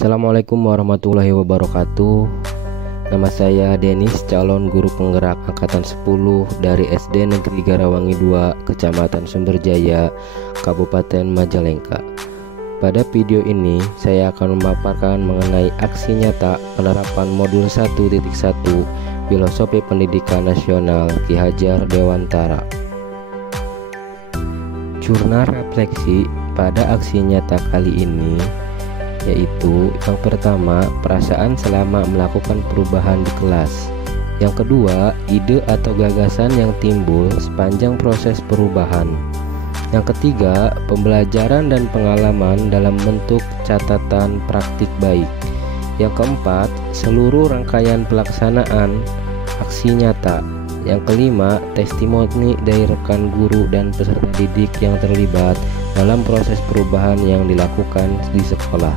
Assalamualaikum warahmatullahi wabarakatuh. Nama saya Denis, calon guru penggerak angkatan 10 dari SD Negeri Garawangi 2, Kecamatan Sumberjaya, Kabupaten Majalengka. Pada video ini saya akan memaparkan mengenai aksi nyata penerapan modul 1.1 Filosofi Pendidikan Nasional Ki Hajar Dewantara. Jurnal refleksi pada aksi nyata kali ini yaitu yang pertama, perasaan selama melakukan perubahan di kelas. Yang kedua, ide atau gagasan yang timbul sepanjang proses perubahan. Yang ketiga, pembelajaran dan pengalaman dalam bentuk catatan praktik baik. Yang keempat, seluruh rangkaian pelaksanaan aksi nyata. Yang kelima, testimoni dari rekan guru dan peserta didik yang terlibat dalam proses perubahan yang dilakukan di sekolah.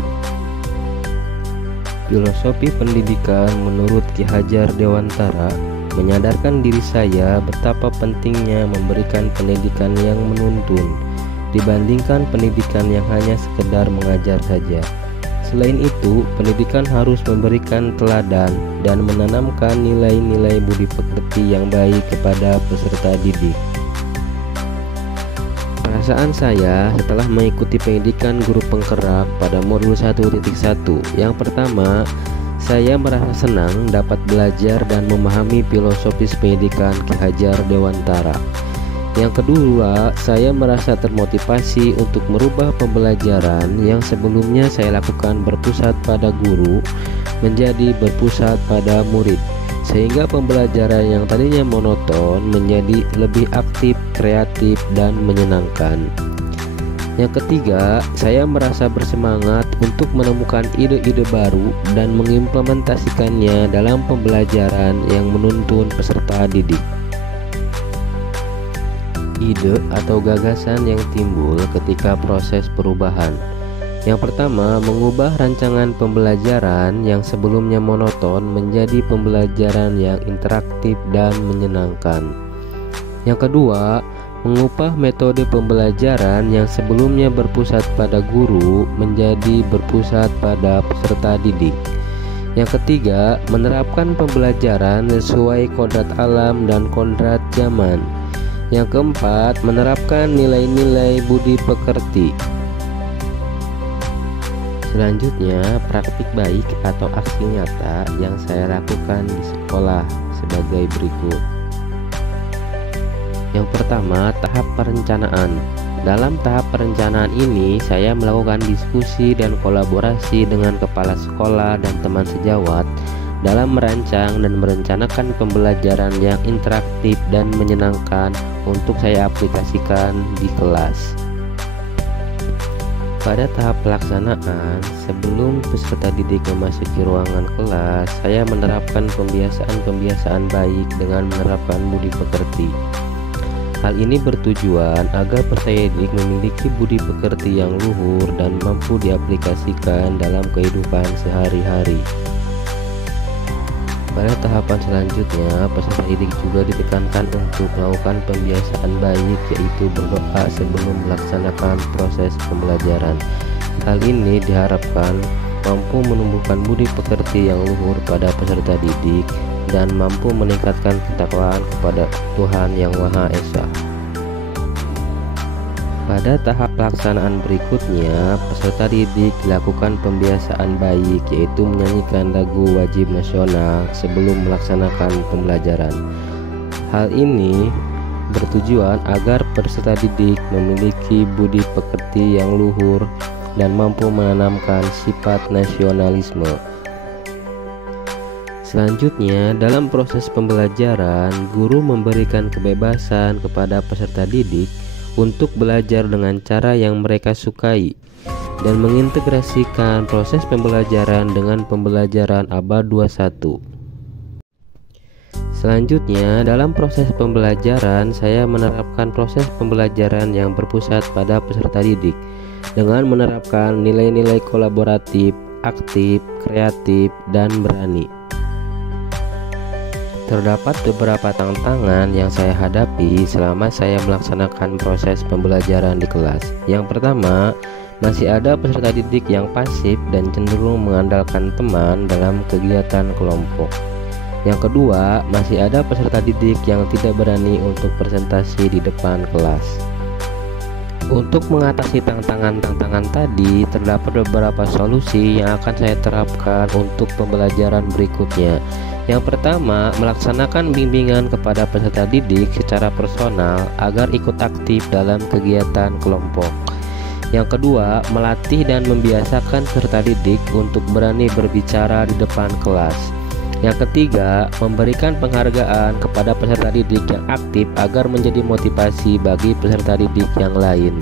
Filosofi pendidikan menurut Ki Hajar Dewantara menyadarkan diri saya betapa pentingnya memberikan pendidikan yang menuntun dibandingkan pendidikan yang hanya sekedar mengajar saja. Selain itu, pendidikan harus memberikan teladan dan menanamkan nilai-nilai budi pekerti yang baik kepada peserta didik. Perasaan saya setelah mengikuti pendidikan guru penggerak pada modul 1.1. Yang pertama, saya merasa senang dapat belajar dan memahami filosofis pendidikan Ki Hajar Dewantara. Yang kedua, saya merasa termotivasi untuk merubah pembelajaran yang sebelumnya saya lakukan berpusat pada guru menjadi berpusat pada murid, sehingga pembelajaran yang tadinya monoton menjadi lebih aktif, kreatif, dan menyenangkan. Yang ketiga, saya merasa bersemangat untuk menemukan ide-ide baru dan mengimplementasikannya dalam pembelajaran yang menuntun peserta didik. Ide atau gagasan yang timbul ketika proses perubahan. Yang pertama, mengubah rancangan pembelajaran yang sebelumnya monoton menjadi pembelajaran yang interaktif dan menyenangkan. Yang kedua, mengubah metode pembelajaran yang sebelumnya berpusat pada guru menjadi berpusat pada peserta didik. Yang ketiga, menerapkan pembelajaran sesuai kodrat alam dan kodrat zaman. Yang keempat, menerapkan nilai-nilai budi pekerti. Selanjutnya, praktik baik atau aksi nyata yang saya lakukan di sekolah sebagai berikut. Yang pertama, tahap perencanaan. Dalam tahap perencanaan ini, saya melakukan diskusi dan kolaborasi dengan kepala sekolah dan teman sejawat dalam merancang dan merencanakan pembelajaran yang interaktif dan menyenangkan untuk saya aplikasikan di kelas. Pada tahap pelaksanaan, sebelum peserta didik memasuki ruangan kelas, saya menerapkan pembiasaan-pembiasaan baik dengan menerapkan budi pekerti. Hal ini bertujuan agar peserta didik memiliki budi pekerti yang luhur dan mampu diaplikasikan dalam kehidupan sehari-hari. Pada tahapan selanjutnya, peserta didik juga ditekankan untuk melakukan pembiasaan baik, yaitu berdoa sebelum melaksanakan proses pembelajaran. Hal ini diharapkan mampu menumbuhkan budi pekerti yang luhur pada peserta didik dan mampu meningkatkan ketakwaan kepada Tuhan Yang Maha Esa. Pada tahap pelaksanaan berikutnya, peserta didik dilakukan pembiasaan baik, yaitu menyanyikan lagu wajib nasional sebelum melaksanakan pembelajaran. Hal ini bertujuan agar peserta didik memiliki budi pekerti yang luhur dan mampu menanamkan sifat nasionalisme. Selanjutnya, dalam proses pembelajaran, guru memberikan kebebasan kepada peserta didik untuk belajar dengan cara yang mereka sukai dan mengintegrasikan proses pembelajaran dengan pembelajaran abad 21. Selanjutnya, dalam proses pembelajaran, saya menerapkan proses pembelajaran yang berpusat pada peserta didik dengan menerapkan nilai-nilai kolaboratif, aktif, kreatif, dan berani. Terdapat beberapa tantangan yang saya hadapi selama saya melaksanakan proses pembelajaran di kelas. Yang pertama, Masih ada peserta didik yang pasif dan cenderung mengandalkan teman dalam kegiatan kelompok. Yang kedua, masih ada peserta didik yang tidak berani untuk presentasi di depan kelas. Untuk mengatasi tantangan-tantangan tadi, terdapat beberapa solusi yang akan saya terapkan untuk pembelajaran berikutnya. Yang pertama, melaksanakan bimbingan kepada peserta didik secara personal agar ikut aktif dalam kegiatan kelompok. Yang kedua, melatih dan membiasakan peserta didik untuk berani berbicara di depan kelas. Yang ketiga, memberikan penghargaan kepada peserta didik yang aktif agar menjadi motivasi bagi peserta didik yang lain.